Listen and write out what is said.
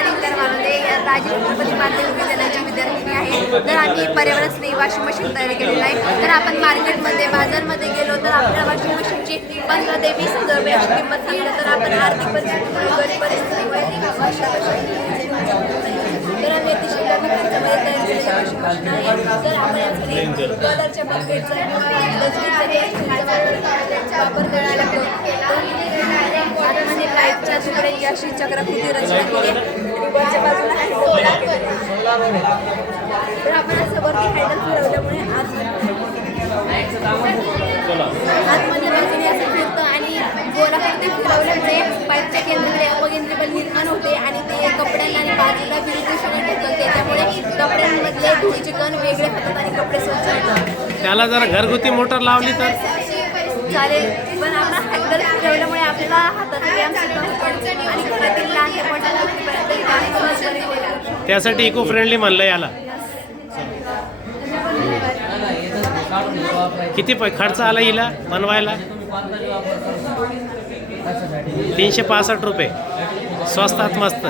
नमस्कार इंकर मानवते या राजीव छत्रपती माध्यमिक विद्यालयाची विद्यार्थिनी आहे. तर आम्ही पर्यावरण स्नेही वॉशिंग मशीन तयार केलेलं आहे. तर आपण मार्केटमध्ये बाजारमध्ये गेलो तर आपल्या वॉशिंग मशीनची 15 ते 20,000 रुपये अशी किंमत सांगितलं. तर आपण आर्थिक परिस्थितीमुळे तर आम्ही अतिशय कमी खर्चामध्ये तयार केलेली वॉशिंग मशीन आहे. तर आपण यासाठी डॉलरच्या बकेटचा वापर करायला लागतो. आतमध्ये लाईटच्या तुकड्यांची अशी चक्राकृती रचना केली आणि वरच्या बाजूला हँडल केले. तर आपण असं वरती हँडल फिरवल्यामुळे आतमधल्या बाजूने असं फिरतं आणि गोलाकृती फिरवल्यामुळे पाईपच्या केंद्राकडे अपकेंद्री बल निर्माण होते आणि ते कपड्यांना आणि बाजूला विरुद्ध सगळं ढकलते. त्यामुळे कपड्यांमधले धुळीचे कण वेगळे होतात आणि कपडे स्वच्छ होतात. त्याला जरा घरगुती मोटर लावली तर चालेल, पण आपण हँडल फिरवल्यामुळे आपल्याला हाताचा व्यायाम सुद्धा होतो आणि घरातील लहान ते मोठ्या गोष्टीपर्यंत त्यासाठी इको फ्रेंडली म्हणलं याला. किती खर्च आला हिला बनवायला? 365 रुपये. स्वस्तात मस्त.